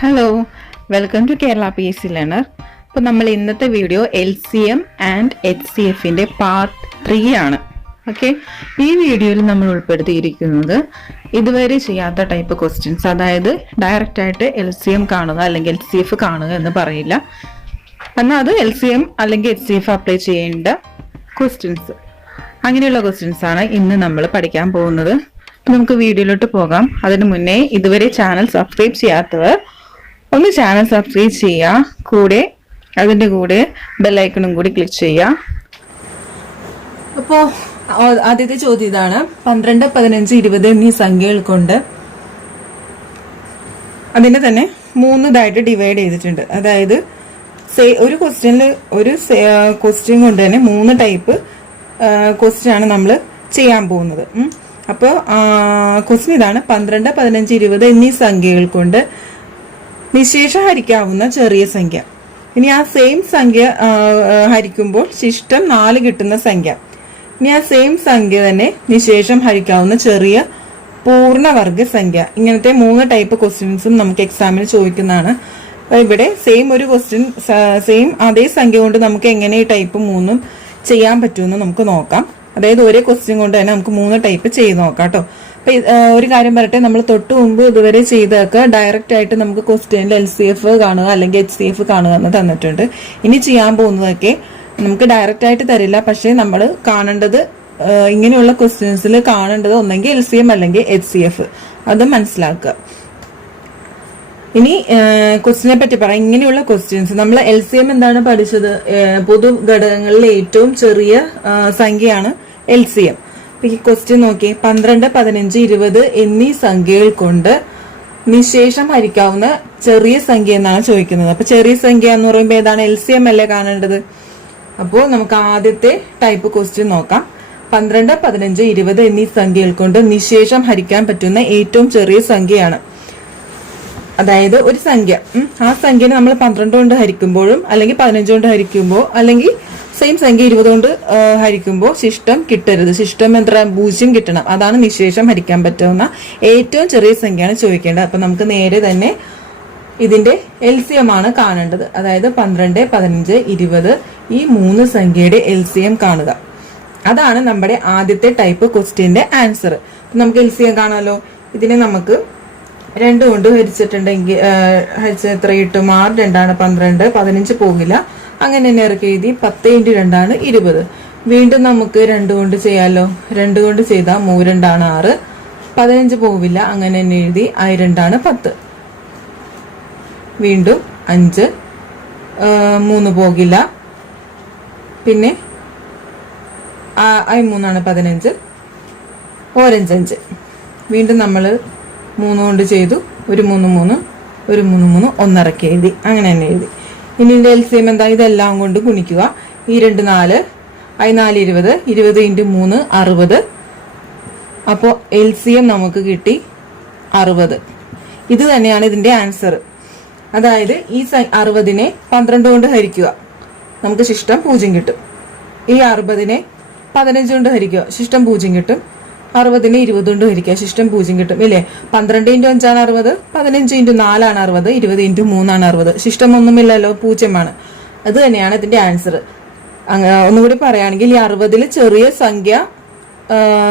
Hello, welcome to Kerala PSC learner. അപ്പോൾ നമ്മൾ ഇന്നത്തെ വീഡിയോ LCM ആൻഡ് HCFിൻ്റെ പാർട്ട് 3 ആണ്. ഓക്കെ, ഈ വീഡിയോയിൽ നമ്മൾ ഉൾപ്പെടുത്തിയിരിക്കുന്നത് ഇതുവരെ ചെയ്യാത്ത ടൈപ്പ് ക്വസ്റ്റ്യൻസ്, അതായത് ഡയറക്റ്റ് ആയിട്ട് LCM കാണുക അല്ലെങ്കിൽ HCF കാണുക എന്ന് പറയില്ല, എന്നാൽ അത് LCM അല്ലെങ്കിൽ HCF അപ്ലൈ ചെയ്യേണ്ട ക്വസ്റ്റ്യൻസ്, അങ്ങനെയുള്ള ക്വസ്റ്റ്യൻസ് ആണ് ഇന്ന് നമ്മൾ പഠിക്കാൻ പോകുന്നത്. നമുക്ക് വീഡിയോയിലോട്ട് പോകാം. അതിനു മുന്നേ ഇതുവരെ ചാനൽ സബ്സ്ക്രൈബ് ചെയ്യാത്തവർ ഒന്ന് ചാനൽ സബ്സ്ക്രൈബ് ചെയ്യുക, അതിൻ്റെ കൂടെ ബെല്ലൈക്കണും കൂടി ക്ലിക്ക് ചെയ്യുക. അപ്പോൾ ആദ്യത്തെ ചോദ്യം ഇതാണ്: 12, 15, 20 എന്നീ സംഖ്യകൾ കൊണ്ട് അതിനെ തന്നെ 3 ഇതായിട്ട് ഡിവൈഡ് ചെയ്തിട്ടുണ്ട്. അതായത് ഒരു ക്വസ്റ്റ്യൻ കൊണ്ട് തന്നെ 3 ടൈപ്പ് ക്വസ്റ്റ്യൻ ആണ് നമ്മൾ ചെയ്യാൻ പോകുന്നത്. അപ്പോൾ ക്വസ്റ്റ്യൻ ഇതാണ്: 12, 15, 20 എന്നീ സംഖ്യകൾ കൊണ്ട് നിശേഷം ഹരിക്കാവുന്ന ചെറിയ സംഖ്യ. ഇനി ആ സെയിം സംഖ്യ ഹരിക്കുമ്പോൾ ശിഷ്ടം 4 കിട്ടുന്ന സംഖ്യ. ഇനി ആ സെയിം സംഖ്യ തന്നെ നിശേഷം ഹരിക്കാവുന്ന ചെറിയ പൂർണ്ണവർഗ സംഖ്യ. ഇങ്ങനത്തെ 3 ടൈപ്പ് ക്വസ്റ്റ്യൻസും നമുക്ക് എക്സാമിന് ചോദിക്കുന്നതാണ്. ഇവിടെ ഒരു ക്വസ്റ്റ്യൻ സെയിം അതേ സംഖ്യ കൊണ്ട് നമുക്ക് എങ്ങനെ ഈ ടൈപ്പ് 3 ചെയ്യാൻ പറ്റുമെന്ന് നമുക്ക് നോക്കാം. അതായത് ഒരേ ക്വസ്റ്റ്യൻ കൊണ്ട് തന്നെ നമുക്ക് 3 ടൈപ്പ് ചെയ്ത് നോക്കാം കേട്ടോ. അപ്പൊ ഒരു കാര്യം പറയട്ടെ, നമ്മൾ തൊട്ട് മുമ്പ് ഇതുവരെ ചെയ്തൊക്കെ ഡയറക്റ്റ് ആയിട്ട് നമുക്ക് ക്വസ്റ്റ്യനിൽ LCF കാണുക അല്ലെങ്കിൽ HCF കാണുക എന്ന് തന്നിട്ടുണ്ട്. ഇനി ചെയ്യാൻ പോകുന്നതൊക്കെ നമുക്ക് ഡയറക്റ്റ് ആയിട്ട് തരില്ല, പക്ഷെ നമ്മൾ കാണേണ്ടത് ഇങ്ങനെയുള്ള ക്വസ്റ്റ്യൻസിൽ കാണേണ്ടത് ഒന്നെങ്കിൽ LCM അല്ലെങ്കിൽ HCF, അത് മനസ്സിലാക്കുക. ഇനി ക്വസ്റ്റ്യനെ പറ്റി പറയാം. ഇങ്ങനെയുള്ള ക്വസ്റ്റ്യൻസ് നമ്മൾ LCM എന്താണ് പഠിച്ചത്? പൊതു ഘടകങ്ങളിലെ ഏറ്റവും ചെറിയ സംഖ്യയാണ് LCM. ഈ ക്വസ്റ്റ്യൻ നോക്കിയേ: 12, 15, 20 എന്നീ സംഖ്യകൾ കൊണ്ട് നിശേഷം ഹരിക്കാവുന്ന ചെറിയ സംഖ്യ എന്നാണ് ചോദിക്കുന്നത്. അപ്പൊ ചെറിയ സംഖ്യ എന്ന് പറയുമ്പോൾ ഏതാണ്? LCM അല്ലേ കാണേണ്ടത്. അപ്പോൾ നമുക്ക് ആദ്യത്തെ ടൈപ്പ് ക്വസ്റ്റ്യൻ നോക്കാം. 12, 15, 20 എന്നീ സംഖ്യകൾ കൊണ്ട് നിശേഷം ഹരിക്കാൻ പറ്റുന്ന ഏറ്റവും ചെറിയ സംഖ്യയാണ്. അതായത് ഒരു സംഖ്യ, ആ സംഖ്യനെ നമ്മൾ 12 കൊണ്ട് ഹരിക്കുമ്പോഴും അല്ലെങ്കിൽ 15 കൊണ്ട് ഹരിക്കുമ്പോൾ അല്ലെങ്കിൽ സെയിം സംഖ്യ 20 കൊണ്ട് ഹരിക്കുമ്പോൾ ശിഷ്ടം കിട്ടരുത്. ശിഷ്ടം എത്ര? 0 കിട്ടണം. അതാണ് നിശേഷം ഹരിക്കാൻ പറ്റുന്ന ഏറ്റവും ചെറിയ സംഖ്യയാണ് ചോദിക്കേണ്ടത്. അപ്പൊ നമുക്ക് നേരെ തന്നെ ഇതിന്റെ LCM ആണ് കാണേണ്ടത്. അതായത് 12, 15, 20 ഈ 3 സംഖ്യയുടെ LCM കാണുക. അതാണ് നമ്മുടെ ആദ്യത്തെ ടൈപ്പ് ക്വസ്റ്റ്യന്റെ ആൻസർ. നമുക്ക് LCM കാണാമല്ലോ. ഇതിനെ നമുക്ക് 2 കൊണ്ട് ഹരിച്ചിട്ടുണ്ടെങ്കിൽ ഹരിച്ച എത്ര കിട്ടും? 6 2 12, 15 പോകില്ല. അങ്ങനെ തന്നെ ഇറക്കി എഴുതി. 10 × 2 20. വീണ്ടും നമുക്ക് 2 കൊണ്ട് ചെയ്യാലോ. 2 കൊണ്ട് ചെയ്താൽ 3 2 6, 15 പോവില്ല. അങ്ങനെ തന്നെ എഴുതി. 2 10. വീണ്ടും 5, 3 പോകില്ല. പിന്നെ 3 15, 5 5. വീണ്ടും നമ്മൾ 3 കൊണ്ട് ചെയ്തു. ഒരു 3 3, ഒരു 3 3, 1 ഇറക്കി എഴുതി. അങ്ങനെ തന്നെ എഴുതി. ഇനി ഇതിന്റെ LCM എന്താ? ഇതെല്ലാം കൊണ്ട് ഗുണിക്കുക. ഈ 2 4, 4 20, 20 × 3 60. അപ്പോൾ LCM നമുക്ക് കിട്ടി 60. ഇത് തന്നെയാണ് ഇതിന്റെ ആൻസർ. അതായത് ഈ 60നെ 12 കൊണ്ട് ഹരിക്കുക, നമുക്ക് ശിഷ്ടം 0 കിട്ടും. ഈ 60നെ 15 കൊണ്ട് ഹരിക്കുക, ശിഷ്ടം 0 കിട്ടും. 60നെ 20 കൊണ്ട് ഹരിക്കുക, ശിഷ്ടം 0 കിട്ടും. ഇല്ലേ? 12 × 5 ആണ് 60, 15 × 4 ആണ് 60, 20 × 3 ആണ് 60. ശിഷ്ടം ഒന്നുമില്ലല്ലോ, 0 അത് തന്നെയാണ് ഇതിന്റെ ആൻസർ. ഒന്നുകൂടി പറയുകയാണെങ്കിൽ ഈ 60ൽ ചെറിയ സംഖ്യ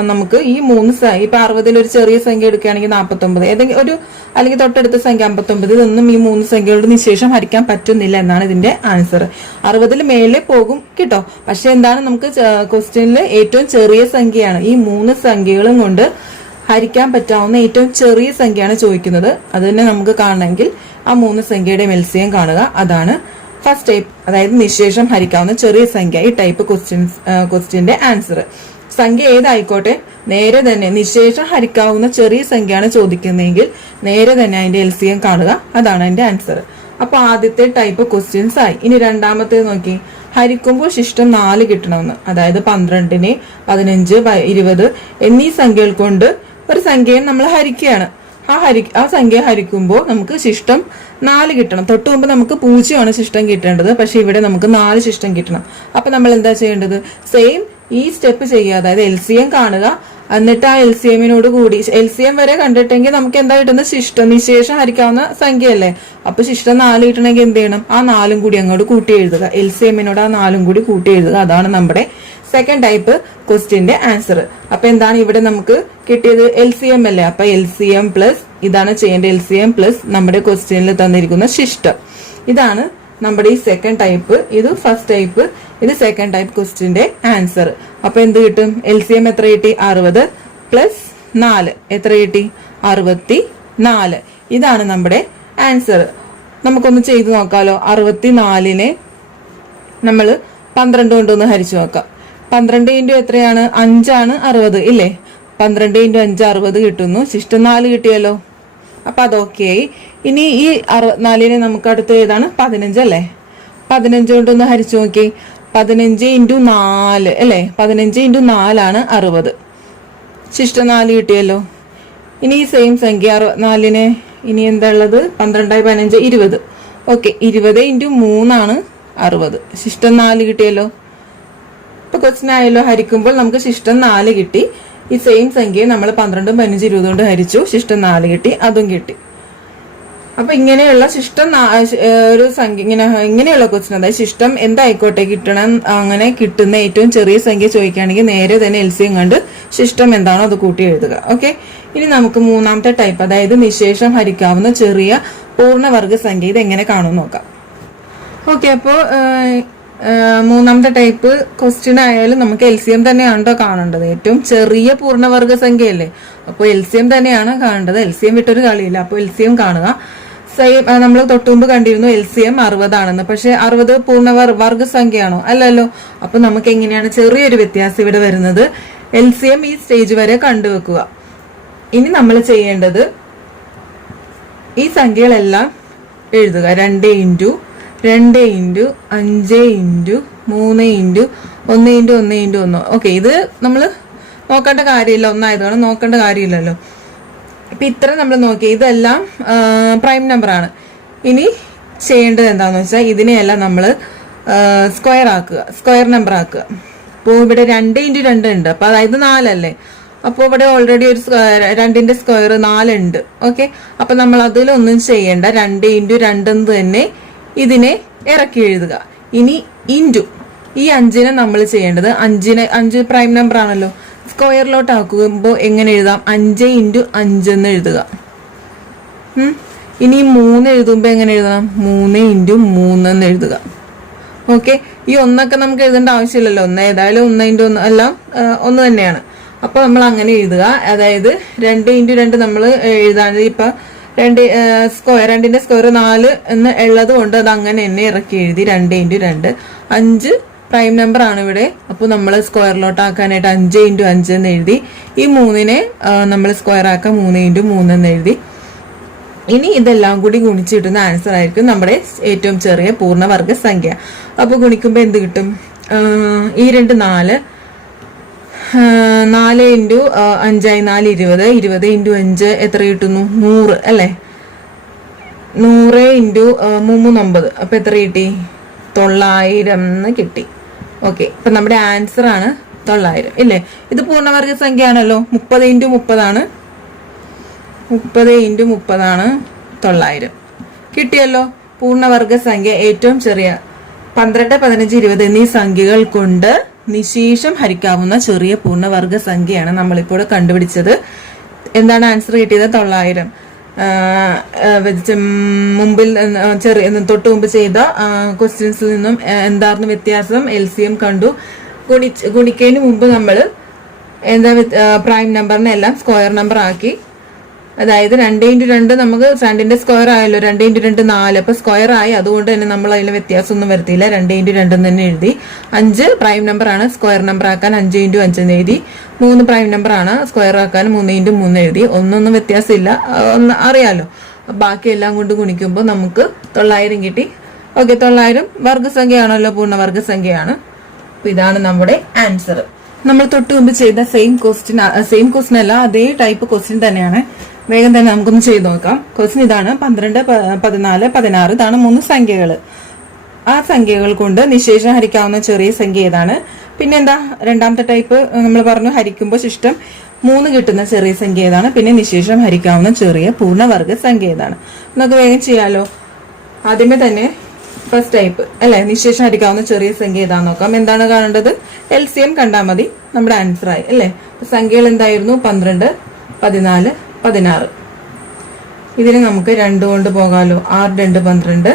നമുക്ക് ഈ 3 ഇപ്പൊ 60ൽ ഒരു ചെറിയ സംഖ്യ എടുക്കുകയാണെങ്കിൽ 49, ഏതെങ്കിലും ഒരു അല്ലെങ്കിൽ തൊട്ടടുത്ത സംഖ്യ 59, ഇതൊന്നും ഈ 3 സംഖ്യകളുടെ നിശേഷം ഹരിക്കാൻ പറ്റുന്നില്ല എന്നാണ് ഇതിന്റെ ആൻസർ. 60ൽ മേലെ പോകും കേട്ടോ. പക്ഷെ എന്താണ്? നമുക്ക് ക്വസ്റ്റ്യനിൽ ഏറ്റവും ചെറിയ സംഖ്യയാണ്. ഈ 3 സംഖ്യകളും കൊണ്ട് ഹരിക്കാൻ പറ്റാവുന്ന ഏറ്റവും ചെറിയ സംഖ്യയാണ് ചോദിക്കുന്നത്. അത് തന്നെ നമുക്ക് കാണണമെങ്കിൽ ആ 3 സംഖ്യയുടെ LCM കാണുക. അതാണ് ഫസ്റ്റ് ടൈപ്പ്, അതായത് നിശേഷം ഹരിക്കാവുന്ന ചെറിയ സംഖ്യ. ഈ ടൈപ്പ് ക്വസ്റ്റ്യന്റെ ആൻസർ. സംഖ്യ ഏതായിക്കോട്ടെ, നേരെ തന്നെ നിശേഷം ഹരിക്കാവുന്ന ചെറിയ സംഖ്യയാണ് ചോദിക്കുന്നതെങ്കിൽ നേരെ തന്നെ അതിന്റെ LCM കാണുക. അതാണ് അതിന്റെ ആൻസർ. അപ്പൊ ആദ്യത്തെ ടൈപ്പ് ക്വസ്റ്റ്യൻസ് ആയി. ഇനി രണ്ടാമത്തേത് നോക്കി. ഹരിക്കുമ്പോൾ ശിഷ്ടം 4 കിട്ടണമെന്ന്. അതായത് 12നെ 15, 20 എന്നീ സംഖ്യകൾ കൊണ്ട് ഒരു സംഖ്യയെ നമ്മൾ ഹരിക്കുകയാണ്. ആ സംഖ്യ ഹരിക്കുമ്പോൾ നമുക്ക് ശിഷ്ടം 4 കിട്ടണം. തൊട്ട് മുമ്പ് നമുക്ക് 0 ശിഷ്ടം കിട്ടേണ്ടത്, പക്ഷെ ഇവിടെ നമുക്ക് 4 ശിഷ്ടം കിട്ടണം. അപ്പൊ നമ്മൾ എന്താ ചെയ്യേണ്ടത്? സെയിം ഈ സ്റ്റെപ്പ് ചെയ്യുക. അതായത് LCM കാണുക, എന്നിട്ട് ആ LCMനോട് കൂടി LCM വരെ കണ്ടിട്ടെങ്കിൽ നമുക്ക് എന്താ കിട്ടുന്നത്? ശിഷ്ടം നിശേഷം ഹരിക്കാവുന്ന സംഖ്യയല്ലേ. അപ്പൊ ശിഷ്ടം 4 കിട്ടണമെങ്കിൽ എന്ത് ചെയ്യണം? ആ 4 കൂടി അങ്ങോട്ട് കൂട്ടി എഴുതുക. LCMനോട് ആ 4 കൂടി കൂട്ടി എഴുതുക. അതാണ് നമ്മുടെ സെക്കൻഡ് ടൈപ്പ് ക്വസ്റ്റ്യന്റെ ആൻസർ. അപ്പൊ എന്താണ് ഇവിടെ നമുക്ക് കിട്ടിയത്? LCM അല്ലേ. അപ്പൊ LCM പ്ലസ് ഇതാണ് ചെയ്യേണ്ടത്. LCM പ്ലസ് നമ്മുടെ ക്വസ്റ്റ്യനിൽ തന്നിരിക്കുന്ന ശിഷ്ടം. ഇതാണ് നമ്മുടെ ഈ സെക്കൻഡ് ടൈപ്പ്. ഇത് ഫസ്റ്റ് ടൈപ്പ്, ഇത് സെക്കൻഡ് ടൈപ്പ് ക്വസ്റ്റ്യന്റെ ആൻസർ. അപ്പൊ എന്ത് കിട്ടും? LCM എത്ര കിട്ടി? 60 പ്ലസ് 4 എത്ര കിട്ടി? 64. ഇതാണ് നമ്മുടെ ആൻസർ. നമുക്കൊന്ന് ചെയ്തു നോക്കാലോ. 64നെ നമ്മൾ 12 കൊണ്ടൊന്ന് ഹരിച്ചു നോക്കാം. 12 ഇൻറ്റു എത്രയാണ്? 5 ആണ് 60 ഇല്ലേ. 12 ഇൻറ്റു 5 60 കിട്ടുന്നു. ശിഷ്ടം 4 കിട്ടിയല്ലോ. അപ്പൊ അതൊക്കെ. ഇനി ഈ 64നെ നമുക്ക് അടുത്ത് ഏതാണ്? 15 അല്ലേ. 15 കൊണ്ടൊന്ന് ഹരിച്ചു നോക്കി. 15 ഇൻറ്റു 4 അല്ലേ. 15 ഇൻറ്റു 4 ആണ് 60. ശിഷ്ടം 4 കിട്ടിയല്ലോ. ഇനി ഈ സെയിം സംഖ്യ 64നെ ഇനി എന്താ ഉള്ളത്? 12 15 20. ഓക്കെ, 20 ഇൻറ്റു 3 ആണ് 60. ശിഷ്ടം 4 കിട്ടിയല്ലോ. ഇപ്പൊ ക്വസ്റ്റ്യൻ ആയല്ലോ. ഹരിക്കുമ്പോൾ നമുക്ക് ശിഷ്ടം 4 കിട്ടി. ഈ സെയിം സംഖ്യയെ നമ്മൾ 12 15 20 കൊണ്ട് ഹരിച്ചു. ശിഷ്ടം 4 കിട്ടി. അതും കിട്ടി. അപ്പൊ ഇങ്ങനെയുള്ള ശിഷ്ടം ഒരു സംഖ്യ ഇങ്ങനെയുള്ള ക്വസ്റ്റ്യൻ, അതായത് ശിഷ്ടം എന്തായിക്കോട്ടെ കിട്ടണം, അങ്ങനെ കിട്ടുന്ന ഏറ്റവും ചെറിയ സംഖ്യ ചോദിക്കുകയാണെങ്കിൽ നേരെ തന്നെ LCM കണ്ട് ശിഷ്ടം എന്താണോ അത് കൂട്ടി എഴുതുക. ഓക്കെ, ഇനി നമുക്ക് മൂന്നാമത്തെ ടൈപ്പ്, അതായത് നിശേഷം ഹരിക്കാവുന്ന ചെറിയ പൂർണ്ണവർഗ സംഖ്യ, ഇത് എങ്ങനെ കാണുമെന്ന് നോക്കാം. ഓക്കെ, അപ്പോ മൂന്നാമത്തെ ടൈപ്പ് ക്വസ്റ്റ്യൻ ആയാലും നമുക്ക് LCM തന്നെയാണോ കാണേണ്ടത്. ഏറ്റവും ചെറിയ പൂർണ്ണവർഗ സംഖ്യയല്ലേ, അപ്പോൾ LCM തന്നെയാണ് കാണേണ്ടത്. LCM വിട്ടൊരു കളിയില്ല. അപ്പോൾ LCM കാണുക. സെയിം നമ്മൾ തൊട്ടുമുമ്പ് കണ്ടിരുന്നു LCM 60 ആണെന്ന്. പക്ഷെ 60 പൂർണ്ണവർഗ സംഖ്യയാണോ? അല്ലല്ലോ. അപ്പൊ നമുക്ക് എങ്ങനെയാണ് ചെറിയൊരു വ്യത്യാസം ഇവിടെ വരുന്നത്? LCM ഈ സ്റ്റേജ് വരെ കണ്ടുവെക്കുക. ഇനി നമ്മൾ ചെയ്യേണ്ടത് ഈ സംഖ്യകളെല്ലാം എഴുതുക. 2 into 2 into 5 into 3 into 1 into 1 into 1. Okay, ഇത് നമ്മൾ നോക്കേണ്ട കാര്യമില്ല. ഒന്നായതാണ് നോക്കേണ്ട കാര്യമില്ലല്ലോ. ഇപ്പൊ ഇത്ര നമ്മൾ നോക്കി. ഇതെല്ലാം പ്രൈം നമ്പർ ആണ്. ഇനി ചെയ്യേണ്ടത് എന്താണെന്ന് വെച്ചാൽ ഇതിനെയെല്ലാം നമ്മൾ സ്ക്വയർ ആക്കുക, സ്ക്വയർ നമ്പർ ആക്കുക. അപ്പോൾ ഇവിടെ 2 ഇൻറ്റു 2 ഉണ്ട്. അപ്പൊ അതായത് 4 അല്ലേ. അപ്പോൾ ഇവിടെ ഓൾറെഡി ഒരു 2ന്റെ സ്ക്വയർ 4 ഉണ്ട്. ഓക്കെ, അപ്പൊ നമ്മൾ അതിലൊന്നും ചെയ്യേണ്ട. 2 ഇൻറ്റു 2 എന്ന് തന്നെ ഇതിനെ ഇറക്കി എഴുതുക. ഇനി ഇൻറ്റു ഈ 5നെ നമ്മൾ ചെയ്യേണ്ടത് 5 പ്രൈം നമ്പർ ആണല്ലോ. സ്ക്വയറിലോട്ട് ആക്കുമ്പോൾ എങ്ങനെ എഴുതാം? 5 ഇൻറ്റു 5 എന്ന് എഴുതുക. ഇനി 3 എഴുതുമ്പോൾ എങ്ങനെ എഴുതണം? 3 ഇൻറ്റു 3 എന്ന് എഴുതുക. ഓക്കെ, ഈ 1 നമുക്ക് എഴുതേണ്ട ആവശ്യമില്ലല്ലോ. 1 ഏതായാലും 1 ഇൻറ്റു 1 എല്ലാം 1 തന്നെയാണ്. അപ്പൊ നമ്മൾ അങ്ങനെ എഴുതുക. അതായത് 2 ഇൻറ്റു 2 നമ്മൾ എഴുതാണ്ട് ഇപ്പൊ 2ന്റെ സ്ക്വയർ 4 എന്ന് ഉള്ളത് കൊണ്ട് അത് അങ്ങനെ തന്നെ ഇറക്കി എഴുതി. 2 ഇൻറ്റു 2 5 പ്രൈം നമ്പർ ആണ് ഇവിടെ. അപ്പൊ നമ്മൾ സ്ക്വയറിലോട്ട് ആക്കാനായിട്ട് 5 ഇൻറ്റു 5 എന്ന് എഴുതി. ഈ 3നെ നമ്മൾ സ്ക്വയർ ആക്കാൻ 3 ഇൻറ്റു 3 എന്ന് എഴുതി. ഇനി ഇതെല്ലാം കൂടി ഗുണിച്ച് കിട്ടുന്ന ആൻസർ ആയിരിക്കും നമ്മുടെ ഏറ്റവും ചെറിയ പൂർണ്ണവർഗ സംഖ്യ. അപ്പൊ ഗുണിക്കുമ്പോ എന്ത് കിട്ടും? ഈ 2 4 ഇൻറ്റു 5 4 20. 20 ഇൻറ്റു 5 എത്ര കിട്ടുന്നു? 100 അല്ലേ. 100 ഇൻറ്റു 3 9. അപ്പൊ എത്ര കിട്ടി? 900 എന്ന് കിട്ടി. ഓക്കെ, ഇപ്പൊ നമ്മുടെ ആൻസർ ആണ് 900 ഇല്ലേ. ഇത് പൂർണ്ണവർഗ സംഖ്യ ആണല്ലോ. 30 ഇൻറ്റു 30 ആണ്. 30 ഇൻറ്റു 30 ആണ് 900. കിട്ടിയല്ലോ. പൂർണ്ണവർഗ സംഖ്യ ഏറ്റവും ചെറിയ 12 15 20 എന്നീ സംഖ്യകൾ കൊണ്ട് നിശേഷം ഹരിക്കാവുന്ന ചെറിയ പൂർണ്ണവർഗ സംഖ്യയാണ് നമ്മളിപ്പോൾ കണ്ടുപിടിച്ചത്. എന്താണ് ആൻസർ കിട്ടിയത്? 900. മുമ്പിൽ തൊട്ട് മുമ്പ് ചെയ്ത ക്വസ്റ്റ്യൻസിൽ നിന്നും എന്തായിരുന്നു വ്യത്യാസം? LCM കണ്ടു. ഗുണിക്കതിന് മുമ്പ് നമ്മൾ എന്താ പ്രൈം നമ്പറിനെ എല്ലാം സ്ക്വയർ നമ്പർ ആക്കി. അതായത് 2 ഇൻറ്റു 2 നമുക്ക് 2ന്റെ സ്ക്വയർ ആയല്ലോ. 2 ഇൻറ്റു 2 4. അപ്പൊ സ്ക്വയർ ആയി. അതുകൊണ്ട് തന്നെ നമ്മൾ അതിൽ വ്യത്യാസമൊന്നും വരുത്തിയില്ല. 2 ഇൻറ്റു 2 തന്നെ എഴുതി. 5 പ്രൈം നമ്പർ ആണ്. സ്ക്വയർ നമ്പർ ആക്കാൻ 5 ഇൻറ്റു 5 എന്ന് എഴുതി. 3 പ്രൈം നമ്പർ ആണ്. സ്ക്വയർ ആക്കാൻ 3 ഇൻറ്റു 3 എഴുതി. ഒന്നൊന്നും വ്യത്യാസമില്ല, അറിയാലോ. ബാക്കി എല്ലാം കൊണ്ട് ഗുണിക്കുമ്പോൾ നമുക്ക് 900 കിട്ടി. ഓക്കെ, 900 വർഗസംഖ്യയാണല്ലോ, പൂർണ്ണവർഗ സംഖ്യയാണ്. അപ്പൊ ഇതാണ് നമ്മുടെ ആൻസർ. നമ്മൾ തൊട്ട് മുമ്പ് ചെയ്ത സെയിം ക്വസ്റ്റ്യൻ അല്ല, അതേ ടൈപ്പ് ക്വസ്റ്റ്യൻ തന്നെയാണ്. വേഗം തന്നെ നമുക്കൊന്ന് ചെയ്ത് നോക്കാം. ക്വസ്റ്റ്യൻ ഇതാണ്. 12 14 16 ഇതാണ് 3 സംഖ്യകൾ. ആ സംഖ്യകൾ കൊണ്ട് നിശേഷം ഹരിക്കാവുന്ന ചെറിയ സംഖ്യ ഏതാണ്? പിന്നെന്താ രണ്ടാമത്തെ ടൈപ്പ് നമ്മൾ പറഞ്ഞു ഹരിക്കുമ്പോൾ ശിഷ്ടം 3 കിട്ടുന്ന ചെറിയ സംഖ്യ ഏതാണ്? പിന്നെ നിശേഷം ഹരിക്കാവുന്ന ചെറിയ പൂർണ്ണവർഗ സംഖ്യ ഏതാണ്? നമുക്ക് വേഗം ചെയ്യാലോ. ആദ്യമേ തന്നെ ഫസ്റ്റ് ടൈപ്പ് അല്ലെ, നിശേഷം ഹരിക്കാവുന്ന ചെറിയ സംഖ്യ ഏതാന്ന് നോക്കാം. എന്താണ് കാണേണ്ടത്? LCM കണ്ടാൽ മതി, നമ്മുടെ ആൻസർ ആയി അല്ലെ. സംഖ്യകൾ എന്തായിരുന്നു? 12, 14, 16. ഇതിന് നമുക്ക് 2 കൊണ്ട് പോകാലോ. 6 2 12,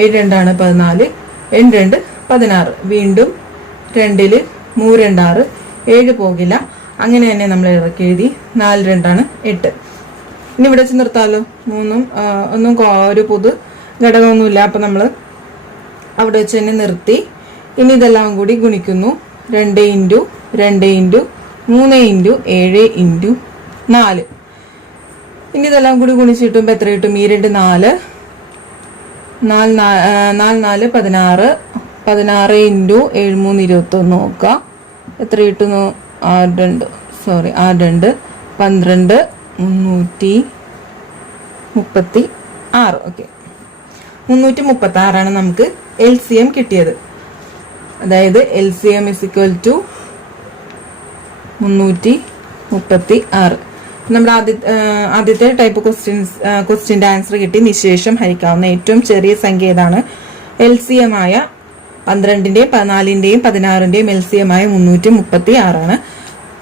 7 2 ആണ് 14, 8 2 16. വീണ്ടും 2 3 2 6, 7 പോകില്ല. അങ്ങനെ തന്നെ നമ്മൾ ഇറക്കി എഴുതി. 4 2 ആണ് 8. ഇനി ഇവിടെ വെച്ച് നിർത്താലോ. ഒന്നും ഒരു പൊതു ഘടകമൊന്നുമില്ല. അപ്പൊ നമ്മള് അവിടെ വെച്ച് തന്നെ നിർത്തി. ഇനി ഇതെല്ലാം കൂടി ഗുണിക്കുന്നു. 2 ഇൻറ്റു 2 ഇൻറ്റു 3 ഇൻറ്റു 7 ഇൻറ്റു 4. ഇനി ഇതെല്ലാം കൂടി ഗുണിച്ച് കിട്ടുമ്പോൾ എത്ര കിട്ടും? ഈ 2 4 4 16. 16 ഇൻറ്റു 7 3 21 നോക്കാം എത്ര കിട്ടുന്നു? 6 2 12 336. ഓക്കെ, 336 ആണ് നമുക്ക് LCM കിട്ടിയത്. അതായത് LCM is equal to 336. നമ്മുടെ ആദ്യത്തെ ടൈപ്പ് ക്വസ്റ്റ്യന്റെ ആൻസർ കിട്ടി. നിശേഷം ഹരിക്കാവുന്ന ഏറ്റവും ചെറിയ സംഖ്യ ഏതാണ്? LCM ആയ 12ന്റെയും 14ന്റെയും 16ന്റെയും LCM ആയ 336 ആണ്.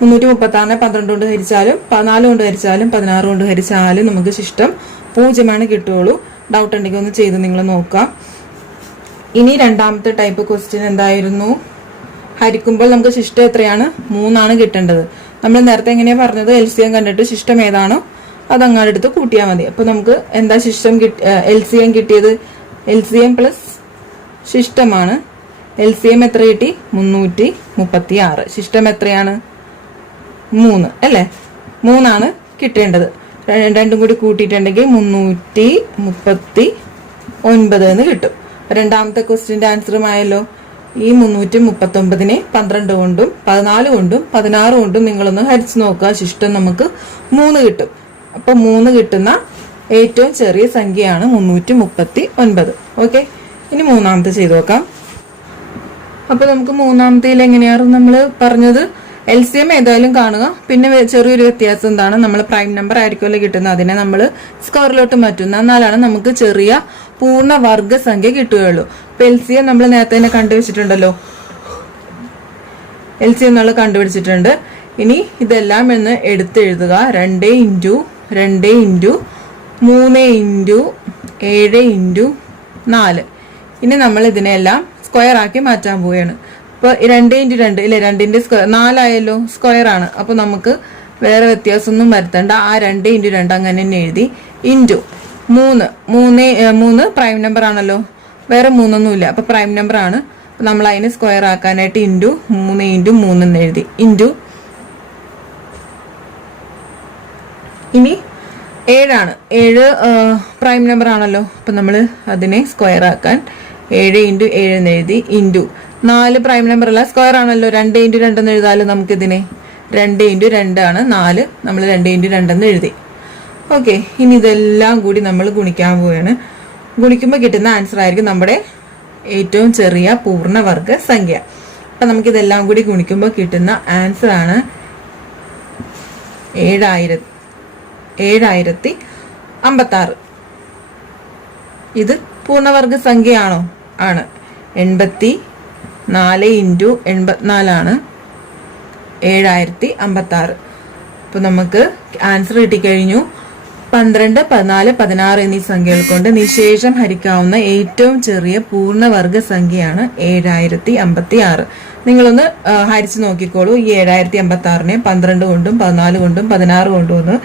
336 12 കൊണ്ട് ഹരിച്ചാലും 14 കൊണ്ട് ഹരിച്ചാലും 16 കൊണ്ട് ഹരിച്ചാലും നമുക്ക് ശിഷ്ടം 0 കിട്ടുള്ളൂ. ഡൗട്ട് ഉണ്ടെങ്കിൽ ഒന്ന് ചെയ്ത് നിങ്ങൾ നോക്കാം. ഇനി രണ്ടാമത്തെ ടൈപ്പ് ക്വസ്റ്റ്യൻ എന്തായിരുന്നു? ഹരിക്കുമ്പോൾ നമുക്ക് ശിഷ്ടം എത്രയാണ്? 3 കിട്ടേണ്ടത്. നമ്മൾ നേരത്തെ എങ്ങനെയാ പറഞ്ഞത്? LCM കണ്ടിട്ട് ശിഷ്ടം ഏതാണോ അത് അങ്ങാടെടുത്ത് കൂട്ടിയാൽ മതി. അപ്പൊ നമുക്ക് എന്താ ശിഷ്ടം LCM കിട്ടിയത്? LCM plus ശിഷ്ടമാണ്. LCM എത്ര കിട്ടി? 336. ശിഷ്ടം എത്രയാണ്? 3 അല്ലേ? 3 കിട്ടേണ്ടത്. രണ്ടും കൂടി കൂട്ടിയിട്ടുണ്ടെങ്കിൽ 339 എന്ന് കിട്ടും. രണ്ടാമത്തെ ക്വസ്റ്റ്യന്റെ ആൻസറുമായല്ലോ. ഈ 339നെ 12 കൊണ്ടും 14 കൊണ്ടും 16 കൊണ്ടും നിങ്ങളൊന്ന് ഹരിച്ചു നോക്കുക. ശിഷ്ടം നമുക്ക് 3 കിട്ടും. അപ്പൊ 3 കിട്ടുന്ന ഏറ്റവും ചെറിയ സംഖ്യയാണ് 339. ഓക്കെ, ഇനി മൂന്നാമത്തെ ചെയ്തു നോക്കാം. അപ്പൊ നമുക്ക് മൂന്നാമത്തേൽ എങ്ങനെയാണ് നമ്മൾ പറഞ്ഞത്? LCM ഏതായാലും കാണുക. പിന്നെ ചെറിയൊരു വ്യത്യാസം എന്താണ്? നമ്മൾ പ്രൈം നമ്പർ ആയിരിക്കുമല്ലോ കിട്ടുന്നത്, അതിനെ നമ്മൾ സ്ക്വയറിലോട്ട് മാറ്റുന്ന, എന്നാലാണ് നമുക്ക് ചെറിയ പൂർണ്ണ വർഗ സംഖ്യ കിട്ടുകയുള്ളൂ. ഇപ്പൊ LCM നമ്മൾ നേരത്തെ തന്നെ കണ്ടുപിടിച്ചിട്ടുണ്ടല്ലോ. LCM നമ്മൾ കണ്ടുപിടിച്ചിട്ടുണ്ട്. ഇനി ഇതെല്ലാം എന്ന് എടുത്തെഴുതുക. 2 ഇൻറ്റു 2 ഇൻറ്റു 3 ഇൻറ്റു 7 ഇൻറ്റു 4. ഇനി നമ്മൾ ഇതിനെല്ലാം സ്ക്വയർ ആക്കി മാറ്റാൻ പോവുകയാണ്. ഇപ്പൊ 2 ഇൻറ്റു 2 ഇല്ലേ, 2ന്റെ സ്ക്വയർ 4 ആയല്ലോ, സ്ക്വയർ ആണ്. അപ്പൊ നമുക്ക് വേറെ വ്യത്യാസമൊന്നും വരുത്തണ്ട. ആ 2 ഇൻറ്റു 2 അങ്ങനെ തന്നെ എഴുതി. ഇൻറ്റു 3 പ്രൈം നമ്പർ ആണല്ലോ, വേറെ 3 ഒന്നുമില്ല. അപ്പൊ പ്രൈം നമ്പർ ആണ്. നമ്മൾ അതിന് സ്ക്വയർ ആക്കാനായിട്ട് ഇൻറ്റു 3 ഇൻറ്റു 3 എന്ന് എഴുതി. ഇൻറ്റു ഇനി 7 ആണ്. 7 പ്രൈം നമ്പർ ആണല്ലോ. അപ്പൊ നമ്മൾ അതിനെ സ്ക്വയർ ആക്കാൻ 7 ഇൻറ്റു 7 എന്ന് എഴുതി. ഇൻറ്റു 4 പ്രൈം നമ്പർ അല്ല, സ്ക്വയർ ആണല്ലോ. 2 ഇൻറ്റു 2 എന്ന് എഴുതാലും നമുക്കിതിനെ 2 ഇൻറ്റു 2 ആണ് 4. നമ്മൾ 2 ഇൻറ്റു 2 എന്ന് എഴുതി. ഓക്കെ, ഇനി ഇതെല്ലാം കൂടി നമ്മൾ ഗുണിക്കാൻ പോവുകയാണ്. ഗുണിക്കുമ്പോൾ കിട്ടുന്ന ആൻസർ ആയിരിക്കും നമ്മുടെ ഏറ്റവും ചെറിയ പൂർണ്ണവർഗ സംഖ്യ. അപ്പൊ നമുക്കിതെല്ലാം കൂടി ഗുണിക്കുമ്പോൾ കിട്ടുന്ന ആൻസർ ആണ് 7056. ഇത് പൂർണ്ണവർഗ സംഖ്യയാണോ? ആണ്. 84 ഇൻറ്റു 84 ആണ് 7056. അപ്പൊ നമുക്ക് ആൻസർ കിട്ടിക്കഴിഞ്ഞു. 12, 14, 16 എന്നീ സംഖ്യകൾ കൊണ്ട് നിശേഷം ഹരിക്കാവുന്ന ഏറ്റവും ചെറിയ പൂർണ്ണവർഗ സംഖ്യയാണ് 7056. നിങ്ങളൊന്ന് ഹരിച്ചു നോക്കിക്കോളൂ. ഈ 7056നെ 12 കൊണ്ടും 14 കൊണ്ടും 16 കൊണ്ടും ഒന്ന്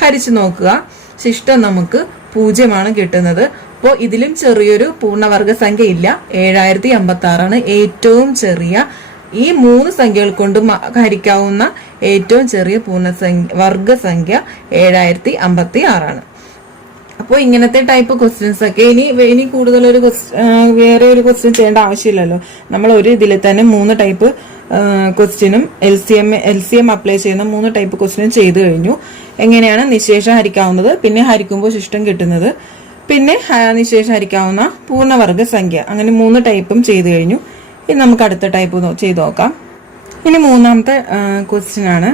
ഹരിച്ചു നോക്കുക. ശിഷ്ടം നമുക്ക് 0 കിട്ടുന്നത്. അപ്പോൾ ഇതിലും ചെറിയൊരു പൂർണ്ണവർഗ സംഖ്യ ഇല്ല. 7056 ഏറ്റവും ചെറിയ ഈ 3 സംഖ്യകൾ കൊണ്ട് ഹരിക്കാവുന്ന ഏറ്റവും ചെറിയ വർഗസംഖ്യ 7056. അപ്പോൾ ഇങ്ങനത്തെ ടൈപ്പ് ക്വസ്റ്റ്യൻസ് ഒക്കെ ഇനി കൂടുതൽ വേറെ ഒരു ക്വസ്റ്റ്യൻ ചെയ്യേണ്ട ആവശ്യമില്ലല്ലോ. നമ്മൾ ഒരു ഇതിൽ തന്നെ 3 ടൈപ്പ് ക്വസ്റ്റ്യനും LCM അപ്ലൈ ചെയ്യുന്ന 3 ടൈപ്പ് ക്വസ്റ്റ്യനും ചെയ്തു കഴിഞ്ഞു. എങ്ങനെയാണ് നിശേഷം ഹരിക്കാവുന്നത്, പിന്നെ ഹരിക്കുമ്പോൾ ശിഷ്ടം കിട്ടുന്നത്, പിന്നെ നിശേഷം ഹരിക്കാവുന്ന പൂർണ്ണവർഗ സംഖ്യ. അങ്ങനെ 3 ടൈപ്പും ചെയ്തു കഴിഞ്ഞു. ഇനി നമുക്ക് അടുത്ത ടൈപ്പ് ചെയ്ത് നോക്കാം. ഇനി മൂന്നാമത്തെ ക്വസ്റ്റ്യൻ ആണ്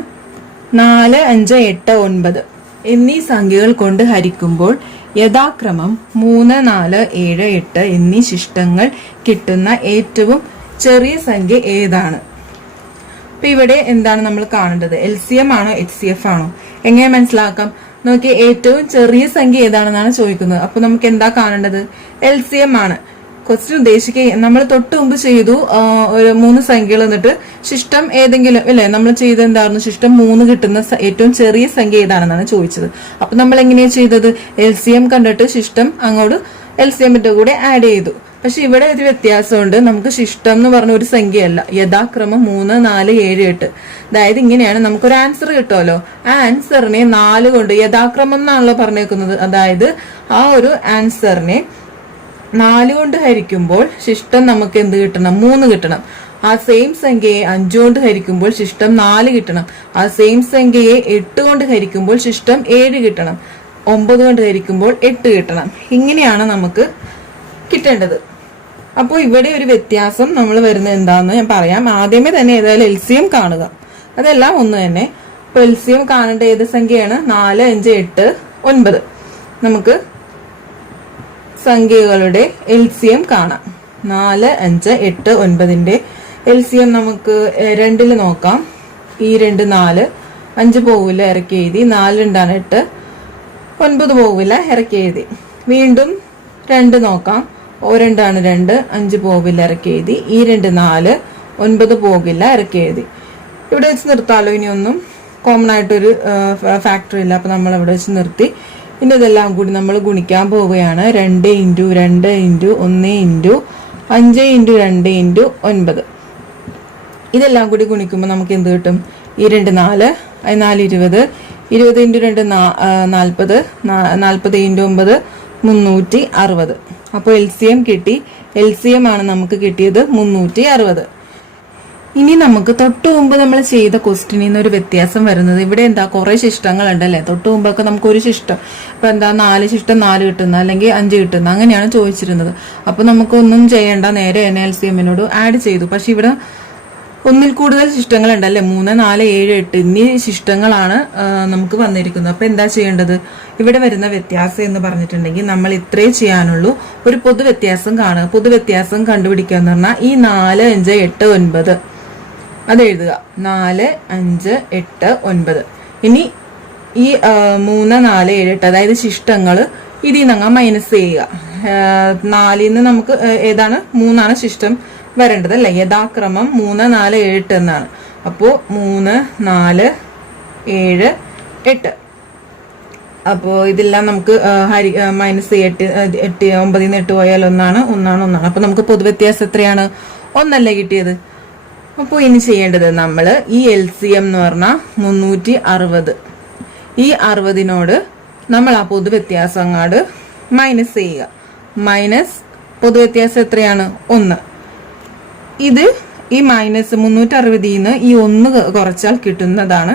4, 5, 8, 9 എന്നീ സംഖ്യകൾ കൊണ്ട് ഹരിക്കുമ്പോൾ യഥാക്രമം 3, 4, 7, 8 എന്നീ ശിഷ്ടങ്ങൾ കിട്ടുന്ന ഏറ്റവും ചെറിയ സംഖ്യ ഏതാണ്? അപ്പൊ ഇവിടെ എന്താണ് നമ്മൾ കാണേണ്ടത്? LCM ആണോ HCF ആണോ? എങ്ങനെ മനസ്സിലാക്കാം? നോക്കി, ഏറ്റവും ചെറിയ സംഖ്യ ഏതാണെന്നാണ് ചോദിക്കുന്നത്. അപ്പൊ നമുക്ക് എന്താ കാണേണ്ടത്? LCM ആണ്. ക്വസ്റ്റ്യൻ ഉദ്ദേശിക്കുക നമ്മൾ തൊട്ട് മുമ്പ് ചെയ്തു ഒരു 3 സംഖ്യകൾ എന്നിട്ട് ശിഷ്ടം ഏതെങ്കിലും അല്ലെ നമ്മൾ ചെയ്ത് എന്തായിരുന്നു? ശിഷ്ടം 3 കിട്ടുന്ന ഏറ്റവും ചെറിയ സംഖ്യ ഏതാണെന്നാണ് ചോദിച്ചത്. അപ്പൊ നമ്മൾ എങ്ങനെയാ ചെയ്തത്? LCM കണ്ടിട്ട് ശിഷ്ടം അങ്ങോട്ട് LCMന്റെ കൂടെ ആഡ് ചെയ്തു. പക്ഷെ ഇവിടെ ഒരു വ്യത്യാസമുണ്ട്. നമുക്ക് ശിഷ്ടം എന്ന് പറഞ്ഞ ഒരു സംഖ്യയല്ല, യഥാക്രമം 3, 4, 7, 8. അതായത് ഇങ്ങനെയാണ് നമുക്കൊരു ആൻസർ കിട്ടുമല്ലോ. ആ ആൻസറിനെ 4 കൊണ്ട് യഥാക്രമം എന്നാണല്ലോ പറഞ്ഞേക്കുന്നത്. അതായത് ആ ഒരു ആൻസറിനെ 4 കൊണ്ട് ഹരിക്കുമ്പോൾ ശിഷ്ടം നമുക്ക് എന്ത് കിട്ടണം? 3 കിട്ടണം. ആ സെയിം സംഖ്യയെ 5 കൊണ്ട് ഹരിക്കുമ്പോൾ ശിഷ്ടം 4 കിട്ടണം. ആ സെയിം സംഖ്യയെ 8 കൊണ്ട് ഹരിക്കുമ്പോൾ ശിഷ്ടം 7 കിട്ടണം. 9 കൊണ്ട് ഹരിക്കുമ്പോൾ 8 കിട്ടണം. ഇങ്ങനെയാണ് നമുക്ക് കിട്ടേണ്ടത്. അപ്പോൾ ഇവിടെ ഒരു വ്യത്യാസം നമ്മൾ വരുന്നത് എന്താണെന്ന് ഞാൻ പറയാം. ആദ്യമേ തന്നെ ഏതായാലും LCM കാണുക. അതെല്ലാം ഒന്ന് തന്നെ. അപ്പൊ LCM കാണേണ്ട ഏത് സംഖ്യയാണ്? 4, 5, 8, 9. നമുക്ക് സംഖ്യകളുടെ LCM കാണാം. 4, 5, 8, 9ന്റെ LCM നമുക്ക് 2 നോക്കാം. ഈ 2 4, 5 പോവില്ല, ഇറക്കി എഴുതി. 4 2 8, 9 പോവില്ല, ഇറക്കി എഴുതി. വീണ്ടും 2 നോക്കാം. 2 2, 5 പോവില്ല, ഇറക്കി എഴുതി. ഈ 2 4, 9 പോകില്ല, ഇറക്കി എഴുതി. ഇവിടെ വെച്ച് നിർത്താലോ. ഇനിയൊന്നും കോമൺ ആയിട്ടൊരു ഫാക്ടർ ഇല്ല. അപ്പൊ നമ്മൾ ഇവിടെ വെച്ച് നിർത്തി. ഇനി ഇതെല്ലാം കൂടി നമ്മൾ ഗുണിക്കാൻ പോവുകയാണ്. 2 × 2 × 1 × 5 × 2 × 9. ഇതെല്ലാം കൂടി ഗുണിക്കുമ്പോൾ നമുക്ക് എന്ത് കിട്ടും? ഈ 2 4, 4 20, 20 × 2 40, 40 × 9 360. അപ്പോൾ LCM കിട്ടി. LCM ആണ് നമുക്ക് കിട്ടിയത് 360. ഇനി നമുക്ക് തൊട്ടു മുമ്പ് നമ്മൾ ചെയ്ത ക്വസ്റ്റ്യനിൽ നിന്ന് ഒരു വ്യത്യാസം വരുന്നത്, ഇവിടെ എന്താ കുറെ ശിഷ്ടങ്ങൾ ഉണ്ടല്ലേ. തൊട്ടു മുമ്പൊക്കെ നമുക്ക് ഒരു ശിഷ്ടം, ഇപ്പൊ എന്താ 4 ശിഷ്ടം 4 കിട്ടുന്ന, അല്ലെങ്കിൽ 5 കിട്ടുന്ന, അങ്ങനെയാണ് ചോദിച്ചിരുന്നത്. അപ്പൊ നമുക്കൊന്നും ചെയ്യേണ്ട, നേരെ LCMനോട് ആഡ് ചെയ്തു. പക്ഷെ ഇവിടെ ഒന്നിൽ കൂടുതൽ ശിഷ്ടങ്ങൾ ഉണ്ടല്ലേ. 3, 4, 7, 8 എന്നീ ശിഷ്ടങ്ങളാണ് നമുക്ക് വന്നിരിക്കുന്നത്. അപ്പൊ എന്താ ചെയ്യേണ്ടത്? ഇവിടെ വരുന്ന വ്യത്യാസം എന്ന് പറഞ്ഞിട്ടുണ്ടെങ്കിൽ നമ്മൾ ഇത്രേ ചെയ്യാനുള്ളൂ. ഒരു പൊതു വ്യത്യാസം കാണുക. പൊതു വ്യത്യാസം കണ്ടുപിടിക്കുക എന്ന് പറഞ്ഞാൽ ഈ 4, 5, 8, 9 അത് എഴുതുക. 4, 5, 8, 9. ഇനി ഈ 3, 4, 7, 8 അതായത് ശിഷ്ടങ്ങൾ ഇതിൽ നിന്ന് മൈനസ് ചെയ്യുക. 4ൽ നിന്ന് നമുക്ക് ഏതാണ്? 3 ശിഷ്ടം വരേണ്ടത് അല്ലെ. യഥാക്രമം 3, 4, 7, 8 എന്നാണ്. അപ്പോ 3, 4, 7, 8. അപ്പോ ഇതെല്ലാം നമുക്ക് മൈനസ് 8, 9ൽ നിന്ന് 8 പോയാൽ 1. അപ്പൊ നമുക്ക് പൊതുവ്യത്യാസം എത്രയാണ്? 1 കിട്ടിയത്. അപ്പോൾ ഇനി ചെയ്യേണ്ടത് നമ്മൾ ഈ LCM എന്ന് പറഞ്ഞാൽ 360. ഈ 60നോട് നമ്മൾ ആ പൊതുവ്യത്യാസം അങ്ങോട്ട് മൈനസ് ചെയ്യുക. മൈനസ് പൊതുവ്യത്യാസം എത്രയാണ്? 1. ഇത് ഈ മൈനസ് 360 നിന്ന് ഈ 1 കുറച്ചാൽ കിട്ടുന്നതാണ്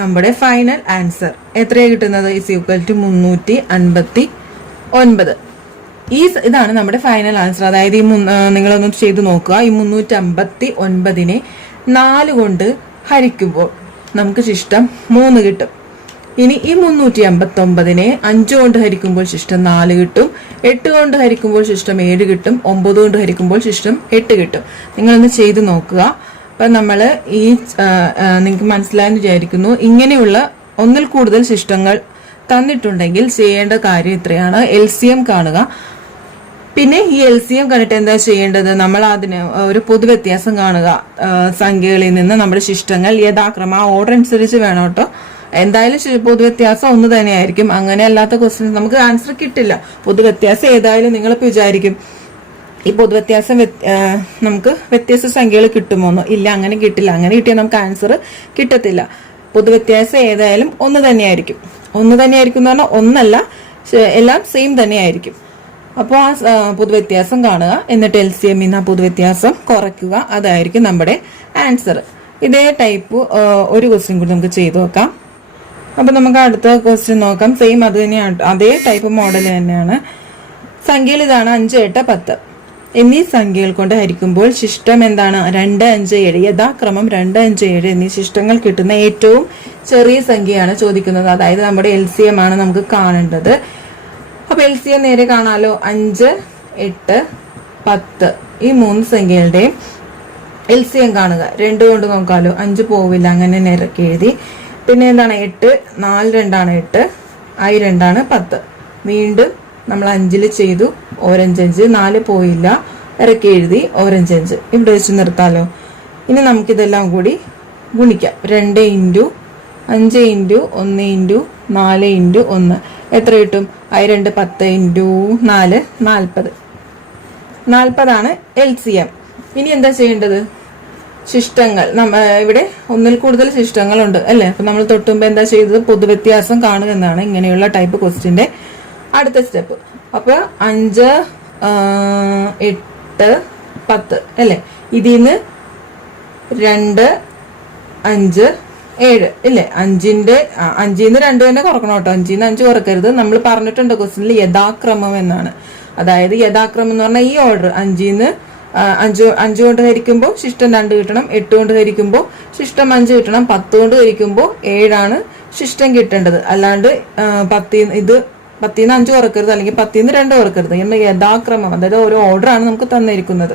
നമ്മുടെ ഫൈനൽ ആൻസർ. എത്രയാണ് കിട്ടുന്നത്? Is equal to 359. ഇതാണ് നമ്മുടെ ഫൈനൽ ആൻസർ. അതായത് ഈ നിങ്ങളൊന്ന് ചെയ്ത് നോക്കുക. ഈ 359നെ 4 കൊണ്ട് ഹരിക്കുമ്പോൾ നമുക്ക് ശിഷ്ടം 3 കിട്ടും. ഇനി ഈ 359നെ 5 കൊണ്ട് ഹരിക്കുമ്പോൾ ശിഷ്ടം 4 കിട്ടും. 8 കൊണ്ട് ഹരിക്കുമ്പോൾ ശിഷ്ടം 7 കിട്ടും. 9 കൊണ്ട് ഹരിക്കുമ്പോൾ ശിഷ്ടം 8 കിട്ടും. നിങ്ങളൊന്ന് ചെയ്ത് നോക്കുക. അപ്പൊ നമ്മള് നിങ്ങൾക്ക് മനസ്സിലായെന്ന് വിചാരിക്കുന്നു. ഇങ്ങനെയുള്ള ഒന്നിൽ കൂടുതൽ ശിഷ്ടങ്ങൾ തന്നിട്ടുണ്ടെങ്കിൽ ചെയ്യേണ്ട കാര്യം ഇത്രയാണ്. LCM കാണുക. പിന്നെ ഈ LCM കണ്ടിട്ട് എന്താ ചെയ്യേണ്ടത്? നമ്മൾ അതിന് ഒരു പൊതുവ്യത്യാസം കാണുക. സംഖ്യകളിൽ നിന്ന് നമ്മുടെ ശിഷ്ടങ്ങൾ യഥാക്രമം ആ ഓർഡർ അനുസരിച്ച് വേണം കേട്ടോ. എന്തായാലും പൊതുവ്യത്യാസം ഒന്ന് തന്നെയായിരിക്കും. അങ്ങനെ അല്ലാത്ത ക്വസ്റ്റ്യൻ നമുക്ക് ആൻസർ കിട്ടില്ല. പൊതുവ്യത്യാസം ഏതായാലും നിങ്ങളിപ്പോൾ വിചാരിക്കും ഈ പൊതുവ്യത്യാസം നമുക്ക് വ്യത്യസ്ത സംഖ്യകൾ കിട്ടുമോന്നോ? ഇല്ല, അങ്ങനെ കിട്ടില്ല. അങ്ങനെ കിട്ടിയാൽ നമുക്ക് ആൻസർ കിട്ടത്തില്ല. പൊതുവ്യത്യാസം ഏതായാലും ഒന്ന് തന്നെയായിരിക്കും. എന്ന് പറഞ്ഞാൽ ഒന്നല്ല, എല്ലാം സെയിം തന്നെയായിരിക്കും. അപ്പോൾ ആ പൊതുവ്യത്യാസം കാണുക. എന്നിട്ട് LCM ആ പൊതുവ്യത്യാസം കുറയ്ക്കുക. അതായിരിക്കും നമ്മുടെ ആൻസർ. ഇതേ ടൈപ്പ് ഒരു ക്വസ്റ്റ്യൻ കൂടി നമുക്ക് ചെയ്തു നോക്കാം. അപ്പൊ നമുക്ക് അടുത്ത ക്വസ്റ്റ്യൻ നോക്കാം. സെയിം അത് തന്നെയാണ്, അതേ ടൈപ്പ് മോഡൽ തന്നെയാണ്. സംഖ്യകൾ ഇതാണ് 5, 8, 10 എന്നീ സംഖ്യകൾ കൊണ്ട് ഹരിക്കുമ്പോൾ ശിഷ്ടം എന്താണ്? 2, 5, 7. യഥാക്രമം 2, 5, 7 എന്നീ ശിഷ്ടങ്ങൾ കിട്ടുന്ന ഏറ്റവും ചെറിയ സംഖ്യയാണ് ചോദിക്കുന്നത്. അതായത് നമ്മുടെ LCM ആണ് നമുക്ക് കാണേണ്ടത്. അപ്പൊ LCM നേരെ കാണാലോ. 5, 8, 10 ഈ 3 സംഖ്യകളുടെയും LCM കാണുക. 2 കൊണ്ട് നോക്കാലോ. 5 പോവില്ല, അങ്ങനെ നിരക്കി എഴുതി. പിന്നെ എന്താണ്? 8, 4 2 8, 2 10. വീണ്ടും നമ്മൾ 5 ചെയ്തു. ഓരഞ്ച് 5, 4 പോയില്ല, ഇറക്കി എഴുതി. ഓരഞ്ച് 5 ഇവിടെ വെച്ച് നിർത്താലോ. ഇനി നമുക്കിതെല്ലാം കൂടി ഗുണിക്കാം. 2 × 5 × 1 × 4 × 1 എത്ര കിട്ടും? 2 10 × 4 40. 40 LCM. ഇനി എന്താ ചെയ്യേണ്ടത്? ശിഷ്ടങ്ങൾ. ഇവിടെ ഒന്നിൽ കൂടുതൽ ശിഷ്ടങ്ങളുണ്ട് അല്ലെ? അപ്പൊ നമ്മൾ തൊട്ടുമ്പോ എന്താ ചെയ്തത്? പൊതുവ്യത്യാസം കാണുക എന്നാണ് ഇങ്ങനെയുള്ള ടൈപ്പ് ക്വസ്റ്റ്യന്റെ അടുത്ത സ്റ്റെപ്പ്. അപ്പൊ 5, 8, 10 അല്ലെ? ഇതിന്ന് 2, 5, 7 ഇല്ലേ? 5ന്റെ 5ന്ന് 2 തന്നെ കുറക്കണം കേട്ടോ. 5ന്ന് 5 കുറക്കരുത്. നമ്മൾ പറഞ്ഞിട്ടുണ്ട് ക്വസ്റ്റ്യനിൽ യഥാക്രമം എന്നാണ്. അതായത് യഥാക്രമം എന്ന് പറഞ്ഞാൽ ഈ ഓർഡർ 5ന്ന് 5 കൊണ്ട് ഹരിക്കുമ്പോൾ ശിഷ്ടം 2 കിട്ടണം, 8 കൊണ്ട് ഹരിക്കുമ്പോൾ ശിഷ്ടം 5 കിട്ടണം, 10 കൊണ്ട് ഹരിക്കുമ്പോൾ 7 ശിഷ്ടം കിട്ടേണ്ടത്. അല്ലാണ്ട് 10ന്ന് 5 കുറക്കരുത്, അല്ലെങ്കിൽ 10ന്ന് 2 കുറക്കരുത്. എന്ന യഥാക്രമം, അതായത് ഓരോ ഓർഡർ ആണ് നമുക്ക് തന്നിരിക്കുന്നത്.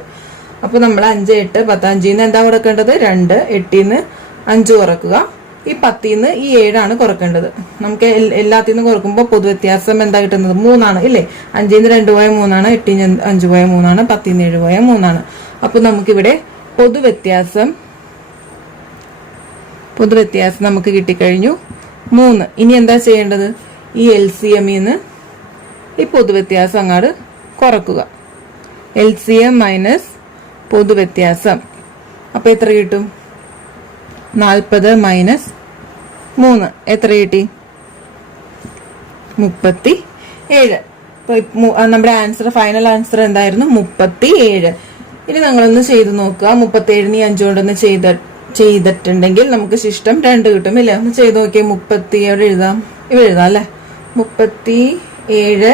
അപ്പൊ നമ്മൾ 5, 8, 10. 5ന്ന് എന്താ കുറക്കേണ്ടത്? 2. 8ന്ന് 5 കുറക്കുക. ഈ 10ന്ന് ഈ 7 കുറക്കേണ്ടത്. നമുക്ക് എല്ലാത്തിന്നും കുറക്കുമ്പോൾ പൊതുവ്യത്യാസം എന്താ കിട്ടുന്നത്? 3 ഇല്ലേ? 5ന്ന് 2 പോയ 3, 8ന്ന് 5 പോയ 3, 10ന്ന് 7 പോയ 3. അപ്പൊ നമുക്കിവിടെ പൊതുവ്യത്യാസം നമുക്ക് കിട്ടിക്കഴിഞ്ഞു 3. ഇനി എന്താ ചെയ്യേണ്ടത്? ഈ LCMന്ന് ഈ പൊതുവ്യത്യാസം അങ്ങോട്ട് കുറക്കുക. LCM മൈനസ് പൊതുവ്യത്യാസം. അപ്പൊ എത്ര കിട്ടും? 40 മൈനസ് 3 എത്ര കിട്ടി? 37. നമ്മുടെ ആൻസർ, ഫൈനൽ ആൻസർ എന്തായിരുന്നു? 37. ഇനി നിങ്ങളൊന്ന് ചെയ്ത് നോക്കുക. 37 5 കൊണ്ടൊന്ന് ചെയ്തിട്ടുണ്ടെങ്കിൽ നമുക്ക് ശിഷ്ടം 2 കിട്ടും ഇല്ലേ? ഒന്ന് ചെയ്ത് നോക്കിയേ. 30 എവിടെ എഴുതാം? ഇവിടെ എഴുതാം അല്ലെ? 37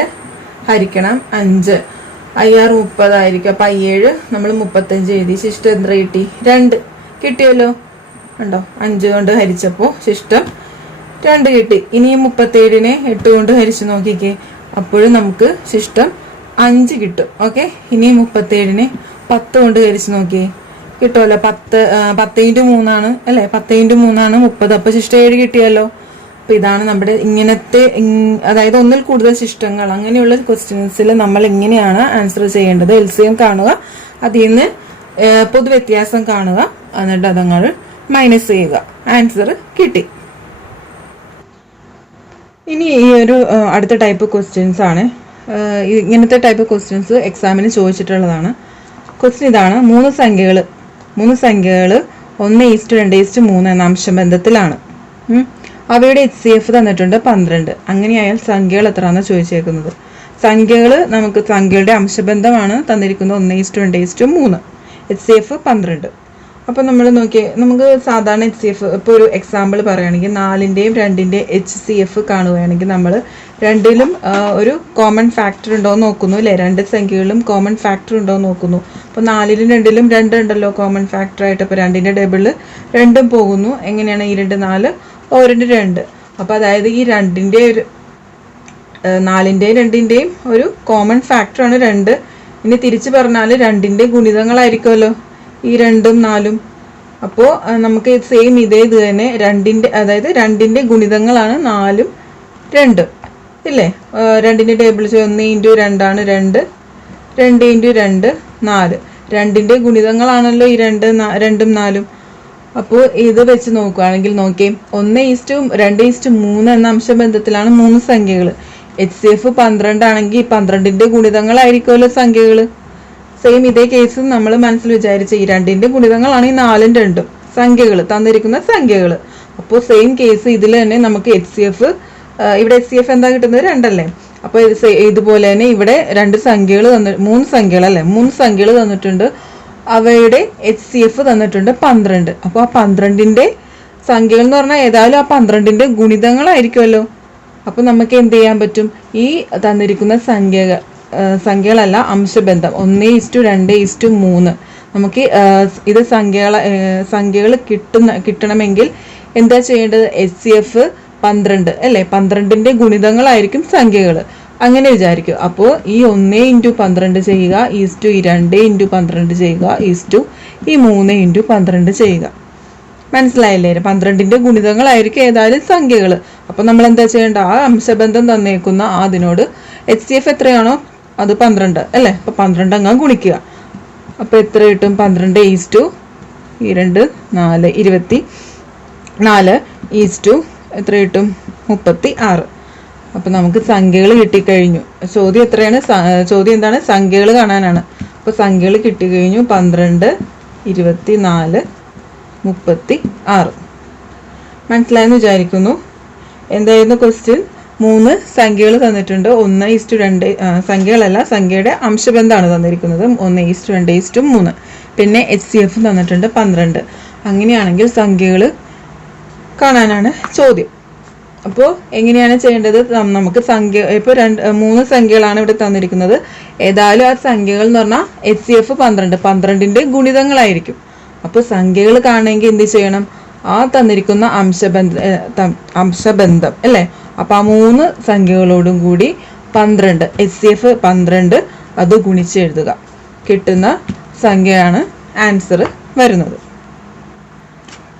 ഹരിക്കണം 5. 6 30 ആയിരിക്കും. അപ്പൊ 7 നമ്മൾ 35 എഴുതി. ശിഷ്ടം എത്ര കിട്ടി? 2 കിട്ടിയല്ലോ. ഉണ്ടോ? 5 കൊണ്ട് ഹരിച്ചപ്പോ ശിഷ്ടം 2 കിട്ടി. ഇനി 37നെ 8 കൊണ്ട് ഹരിച്ചു നോക്കിക്കേ. അപ്പോഴും നമുക്ക് ശിഷ്ടം 5 കിട്ടും. ഓക്കെ. ഇനി 37നെ 10 കൊണ്ട് ഹരിച്ചു നോക്കിയേ. കിട്ടുമല്ലോ. 10 × 3 അല്ലെ? 10 × 3 30. അപ്പൊ ശിഷ്ടം 7 കിട്ടിയല്ലോ. അപ്പൊ ഇതാണ് നമ്മുടെ ഇങ്ങനത്തെ, അതായത് ഒന്നിൽ കൂടുതൽ ശിഷ്ടങ്ങൾ അങ്ങനെയുള്ള ക്വസ്റ്റ്യൻസിൽ നമ്മൾ എങ്ങനെയാണ് ആൻസർ ചെയ്യേണ്ടത്? LCM കാണുക, അതിൽ നിന്ന് പൊതുവ്യത്യാസം കാണുക, എന്നിട്ട് അതങ്ങൾ മൈനസ് ചെയ്യുക. ആൻസർ കിട്ടി. ഇനി ഈ ഒരു അടുത്ത ടൈപ്പ് ക്വസ്റ്റ്യൻസ് ആണ്. ഇങ്ങനത്തെ ടൈപ്പ് ക്വസ്റ്റ്യൻസ് എക്സാമിന് ചോദിച്ചിട്ടുള്ളതാണ്. ക്വസ്റ്റ്യൻ ഇതാണ്. 3 സംഖ്യകൾ 1:2:3 എന്ന അംശബന്ധത്തിലാണ്. അവയുടെ HCF തന്നിട്ടുണ്ട് 12. അങ്ങനെയായാൽ സംഖ്യകൾ എത്രയാണെന്ന് ചോദിച്ചേക്കുന്നത്. നമുക്ക് സംഖ്യകളുടെ അംശബന്ധമാണ് തന്നിരിക്കുന്നത് 1:2:3. HCF 12. അപ്പൊ നമ്മൾ നോക്കിയേ, നമുക്ക് സാധാരണ HCF ഇപ്പൊ ഒരു എക്സാമ്പിൾ പറയുകയാണെങ്കിൽ 4ന്റെയും 2ന്റെയും HCF കാണുകയാണെങ്കിൽ നമ്മൾ രണ്ടിലും ഒരു കോമൺ ഫാക്ടർ ഉണ്ടോ എന്ന് നോക്കുന്നു അല്ലെ? 2 സംഖ്യകളിലും കോമൺ ഫാക്ടർ ഉണ്ടോ എന്ന് നോക്കുന്നു. അപ്പൊ 4ലും 2ലും 2 ഉണ്ടല്ലോ കോമൺ ഫാക്ടർ ആയിട്ട്. അപ്പൊ 2ന്റെ ടേബിളിൽ 2ഉം പോകുന്നു. എങ്ങനെയാണ്? 2 4 2 2. അപ്പൊ അതായത് ഈ 4ന്റെയും 2ന്റെയും ഒരു കോമൺ ഫാക്ടർ ആണ് 2. ഇനി തിരിച്ചു പറഞ്ഞാൽ 2ന്റെ ഗുണിതങ്ങളായിരിക്കുമല്ലോ ഈ 2ഉം 4ഉം. അപ്പോ നമുക്ക് സെയിം ഇത് തന്നെ 2ന്റെ ഗുണിതങ്ങളാണ് 4ഉം 2ഉം ഇല്ലേ? 2ന്റെ ടേബിൾ 1 × 2 ആണ് 2, 2 × 2 4. 2ന്റെ ഗുണിതങ്ങളാണല്ലോ ഈ 2ഉം 4ഉം. അപ്പോൾ ഇത് വെച്ച് നോക്കുകയാണെങ്കിൽ നോക്കിയേ, 1:2:3 എന്ന അംശബന്ധത്തിലാണ് 3 സംഖ്യകൾ. HCF 12 ആണെങ്കിൽ 12ന്റെ ഗുണിതങ്ങളായിരിക്കുമല്ലോ സംഖ്യകൾ. സെയിം ഇതേ കേസ് നമ്മൾ മനസ്സിൽ വിചാരിച്ച ഈ 2ന്റെ ഗുണിതങ്ങളാണ് ഈ 4ഉം 2ഉം സംഖ്യകൾ, തന്നിരിക്കുന്ന സംഖ്യകൾ. അപ്പോൾ സെയിം കേസ് ഇതിൽ തന്നെ നമുക്ക് HCF, ഇവിടെ HCF എന്താ കിട്ടുന്നത്? 2 അല്ലേ? അപ്പൊ ഇതുപോലെ തന്നെ ഇവിടെ 2 സംഖ്യകൾ 3 സംഖ്യകൾ അല്ലെ? 3 സംഖ്യകൾ തന്നിട്ടുണ്ട്. അവയുടെ HCF തന്നിട്ടുണ്ട് 12. അപ്പൊ ആ 12ന്റെ സംഖ്യകൾ എന്ന് പറഞ്ഞാൽ ഏതായാലും ആ 12ന്റെ ഗുണിതങ്ങളായിരിക്കുമല്ലോ. അപ്പൊ നമുക്ക് എന്ത് ചെയ്യാൻ പറ്റും? ഈ തന്നിരിക്കുന്ന സംഖ്യകളല്ല, അംശബന്ധം 1:2:3. നമുക്ക് ഇത് സംഖ്യകൾ കിട്ടണമെങ്കിൽ എന്താ ചെയ്യേണ്ടത്? HCF 12 അല്ലേ, 12ന്റെ ഗുണിതങ്ങളായിരിക്കും സംഖ്യകൾ. അങ്ങനെ വിചാരിക്കും. അപ്പോൾ ഈ 1:12 ചെയ്യുക, 2:12 ചെയ്യുക, 3:12 ചെയ്യുക. മനസ്സിലായില്ലേ? 12ന്റെ ഗുണിതങ്ങളായിരിക്കും ഏതായാലും സംഖ്യകൾ. അപ്പൊ നമ്മൾ എന്താ ചെയ്യേണ്ട? ആ അംശബന്ധം തന്നേക്കുന്ന അതിനോട് HCF എത്രയാണോ അത് 12 അല്ലേ, അപ്പൊ 12 അങ്ങ് ഗുണിക്കുക. അപ്പൊ എത്ര കിട്ടും? 12:2 4 24 എത്ര കിട്ടും? 36. അപ്പൊ നമുക്ക് സംഖ്യകൾ കിട്ടിക്കഴിഞ്ഞു. ചോദ്യം എത്രയാണ്? ചോദ്യം എന്താണ്? സംഖ്യകൾ കാണാനാണ്. അപ്പൊ സംഖ്യകൾ കിട്ടിക്കഴിഞ്ഞു. 12 24 36. മനസ്സിലായെന്ന് വിചാരിക്കുന്നു. എന്തായിരുന്നു ക്വസ്റ്റ്യൻ? 3 സംഖ്യകൾ തന്നിട്ടുണ്ട്. 1:2 സംഖ്യകളല്ല, സംഖ്യയുടെ അംശബന്ധമാണ് തന്നിരിക്കുന്നത്. 1:2:3. പിന്നെ HCF തന്നിട്ടുണ്ട് 12. അങ്ങനെയാണെങ്കിൽ സംഖ്യകൾ കാണാനാണ് ചോദ്യം. അപ്പോൾ എങ്ങനെയാണ് ചെയ്യേണ്ടത്? നമുക്ക് ഇപ്പോൾ 3 സംഖ്യകളാണ് ഇവിടെ തന്നിരിക്കുന്നത്. ഏതായാലും ആ സംഖ്യകൾ എന്ന് പറഞ്ഞാൽ HCF 12, 12ന്റെ ഗുണിതങ്ങളായിരിക്കും. അപ്പോൾ സംഖ്യകൾ കാണണമെങ്കിൽ എന്ത് ചെയ്യണം? ആ തന്നിരിക്കുന്ന അംശബന്ധം അല്ലേ, അപ്പൊ ആ 3 സംഖ്യകളോടും കൂടി 12 HCF 12 അത് ഗുണിച്ചെഴുതുക. കിട്ടുന്ന സംഖ്യയാണ് ആൻസർ വരുന്നത്.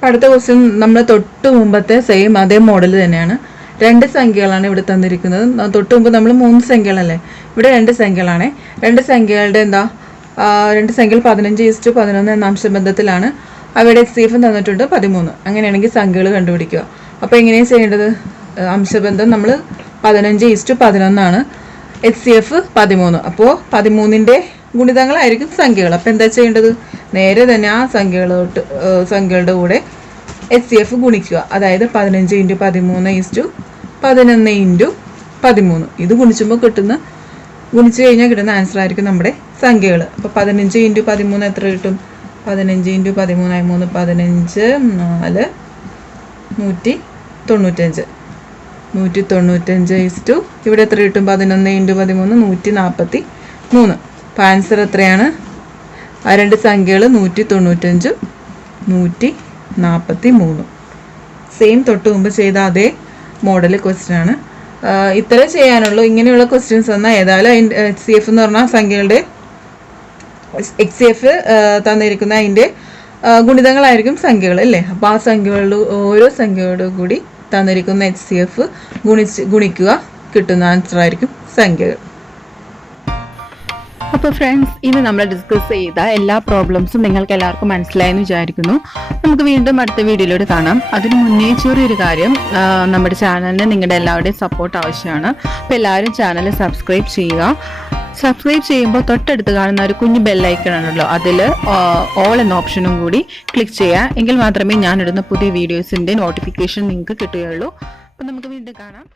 അടുത്ത ക്വസ്റ്റ്യൻ നമ്മൾ തൊട്ട് മുമ്പത്തെ സെയിം അതേ മോഡൽ തന്നെയാണ്. 2 സംഖ്യകളാണ് ഇവിടെ തന്നിരിക്കുന്നത്. തൊട്ട് മുമ്പ് നമ്മൾ 3 സംഖ്യകളല്ലേ, ഇവിടെ 2 സംഖ്യകളാണ്. 2 സംഖ്യകളുടെ 2 സംഖ്യകൾ 15:11 എന്ന അംശബന്ധത്തിലാണ്. അവയുടെ HCF തന്നിട്ടുണ്ട് 13. അങ്ങനെയാണെങ്കിൽ സംഖ്യകൾ കണ്ടുപിടിക്കുക. അപ്പൊ എങ്ങനെയാണ് ചെയ്യേണ്ടത്? അംശബന്ധം നമ്മൾ 15:11 HCF 13. അപ്പോൾ 13ന്റെ ഗുണിതങ്ങളായിരിക്കും സംഖ്യകൾ. അപ്പൊ എന്താ ചെയ്യേണ്ടത്? നേരെ തന്നെ ആ സംഖ്യകളുടെ കൂടെ HCF ഗുണിക്കുക. അതായത് 15:13 11:13. ഇത് ഗുണിച്ചു കഴിഞ്ഞാൽ കിട്ടുന്ന ആൻസർ ആയിരിക്കും നമ്മുടെ സംഖ്യകൾ. അപ്പൊ 15:13 എത്ര കിട്ടും? 15:13 3 15 4 195. 195 ഇവിടെ എത്ര കിട്ടും? 11:13 143. അപ്പൊ ആൻസർ എത്രയാണ്? ആ 2 സംഖ്യകൾ 195 143. സെയിം തൊട്ട് മുമ്പ് ചെയ്ത അതേ മോഡൽ ക്വസ്റ്റ്യൻ ആണ്. ഇത്ര ചെയ്യാനുള്ളൂ. ഇങ്ങനെയുള്ള ക്വസ്റ്റ്യൻസ് വന്നാൽ ഏതായാലും അതിൻ്റെ HCF എന്ന് പറഞ്ഞാൽ സംഖ്യകളുടെ HCF തന്നിരിക്കുന്ന അതിൻ്റെ ഗുണിതങ്ങളായിരിക്കും സംഖ്യകൾ അല്ലേ. അപ്പോൾ ആ സംഖ്യകളുടെ ഓരോ സംഖ്യയോടും കൂടി തന്നിരിക്കുന്ന HCF ഗുണിക്കുക. കിട്ടുന്ന ആൻസർ ആയിരിക്കും സംഖ്യകൾ. അപ്പോൾ ഫ്രണ്ട്സ്, ഇന്ന് നമ്മൾ ഡിസ്കസ് ചെയ്ത എല്ലാ പ്രോബ്ലംസും നിങ്ങൾക്ക് എല്ലാവർക്കും മനസ്സിലായെന്ന് വിചാരിക്കുന്നു. നമുക്ക് വീണ്ടും അടുത്ത വീഡിയോയിലൂടെ കാണാം. അതിന് മുന്നേ ചെറിയൊരു കാര്യം, നമ്മുടെ ചാനലിന് നിങ്ങളുടെ എല്ലാവരുടെയും സപ്പോർട്ട് ആവശ്യമാണ്. അപ്പോൾ എല്ലാവരും ചാനൽ സബ്സ്ക്രൈബ് ചെയ്യുക. സബ്സ്ക്രൈബ് ചെയ്യുമ്പോൾ തൊട്ടടുത്ത് കാണുന്ന ഒരു കുഞ്ഞു ബെല്ലൈക്കൺ ആണല്ലോ, അതിൽ ഓൾ എന്ന ഓപ്ഷനും കൂടി ക്ലിക്ക് ചെയ്യുക. എങ്കിൽ മാത്രമേ ഞാനിടുന്ന പുതിയ വീഡിയോസിൻ്റെ നോട്ടിഫിക്കേഷൻ നിങ്ങൾക്ക് കിട്ടുകയുള്ളൂ. അപ്പോൾ നമുക്ക് വീണ്ടും കാണാം.